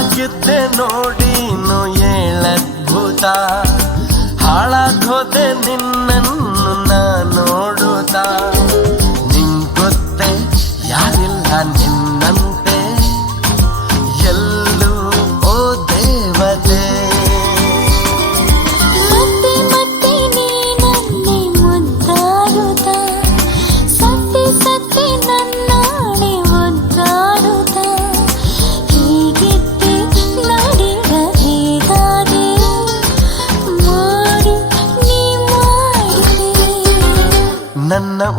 ಆಗುತ್ತೆ ನೋಡಿ ಏಳದ್ಭುತ ಹಾಳಾಗೋದೆ ನಿನ್ನನ್ನು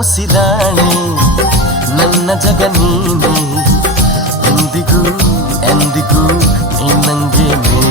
ಮುಸಿರಾಣಿ ನನ್ನ ಜಗ ನೀನೆ ಎಂದಿಗೂ ಎಂದಿಗೂ ನೀ ನಂಗೆ ನೀ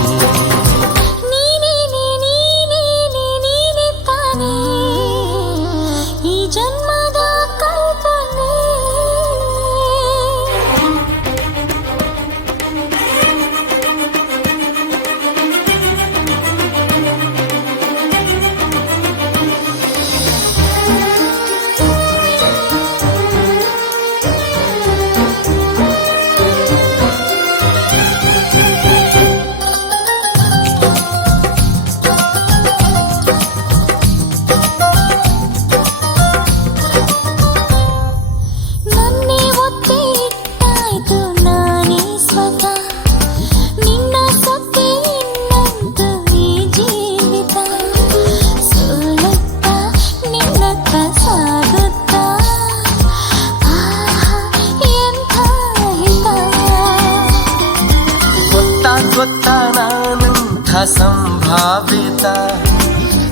ಮುತ್ತನಾನಂಥ ಸಂಭಾವಿತ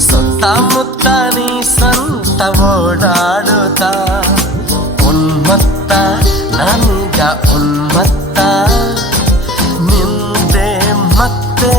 ಸುತ್ತಮುತ್ತ ನೀ ಸಂತ ಓಡಾಡುತ್ತ ಉನ್ಮತ್ತ ನಾನೀಗ ಉನ್ಮತ್ತ ನಿಂದೆ ಮತ್ತೆ